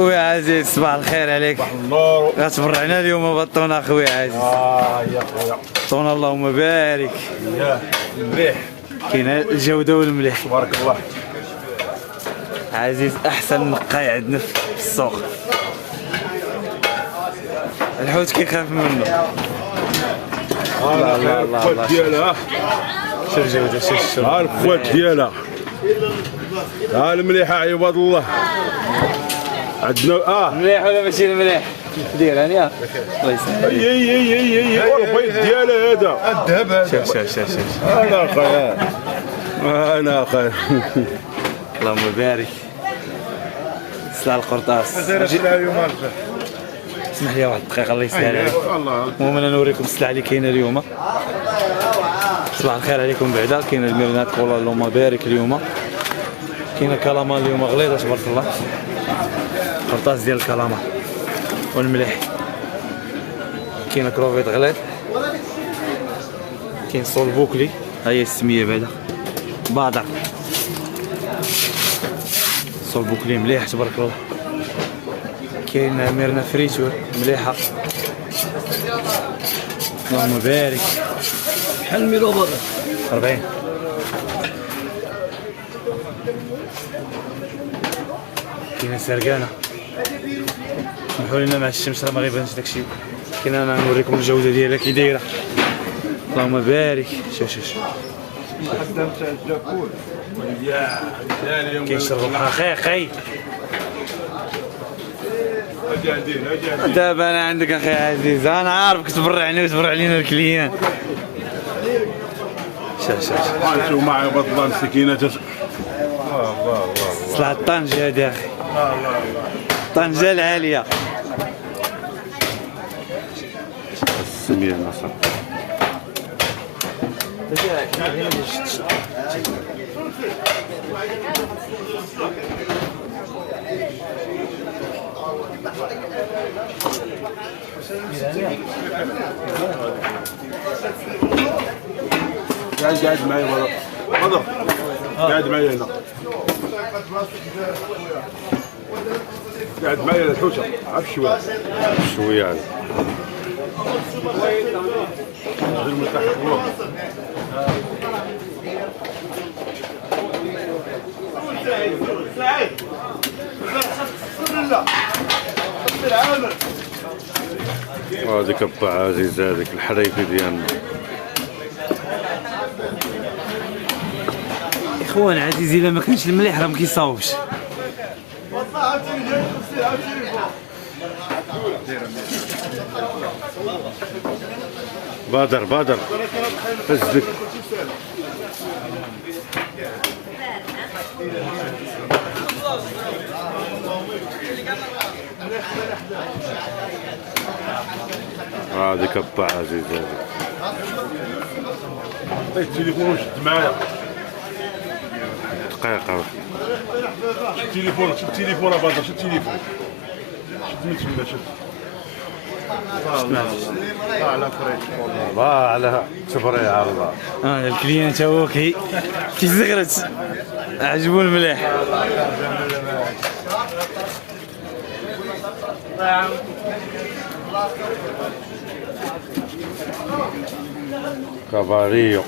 خويا عزيز صباح الخير عليك. صباح النور. غتبرعنا اليوم بطونه خويا عزيز. يا خويا بطونه اللهم بارك. ياه مليح. كاينه الجوده والمليح تبارك الله. عزيز احسن نقاي عندنا في السوق. الحوت كيخاف منه. الله الله الله الخوات ديالها. شوف الجوده شوف ها الخوات ديالها. ها المليحه عباد الله. عندنا مليح ولا ماشي مليح؟ دير هانيه الله يسهل. اي والبيض ديالها هذا الذهب هذا. شوف شوف شوف شوف انا اخويا انا اخويا. اللهم بارك. سلع القرطاس. اسمح لي واحد الدقيقه الله يسهل عليك. المهم انا نوريكم السلعه اللي كاينه اليوم. صباح الخير عليكم. بعدا كاينه الميرينات كولا اللهم بارك اليوم. كاينه كلامان اليوم غليظه تبارك الله. قرطاس ديال الكلامان والمليح. كاينه كروفيت غليظ. كاين صول بوكلي ها هي السميه بعدا بادر. صول بوكلي مليح تبارك الله. كاين ميرنا فريتور مليحه اللهم بارك. شحال الميلو بادر؟ 40. كاينه سرقانه. سمحوا لنا مع الشمس راه ما غيبانش داكشي. كاين انا نوريكم الجوده ديالها كي دايره اللهم بارك. شوف شوف شوف كيشربوا حقيقي. دابا انا عندك اخي عزيز انا عارفك تبرعني وتبرع علينا الكليان. شوف شوف شوف مع عباد الله مسكينه الله الله الله. طلع طنجه هادي اخي. طنجه العاليه. السميه النصر. قاعد معي بدر قاعد معي هنا. قاعد معي الحوشه عرف شويه شويه يعني. غير مرتاح والله. هذيك الطاعة عزيز هذيك الحريفي ديالنا. اخوان عزيزي الا ما كانش المليح راه ما كيصاوبش. بادر ازدك. هذيك الطاعة عزيز هذيك. التليفون شد معايا دقيقة. شد التليفون بادر شد التليفون. شد من تما شد. الله على تبريع الله. الكليان تا هو كيزغرت عجبو المليح. كافاريو.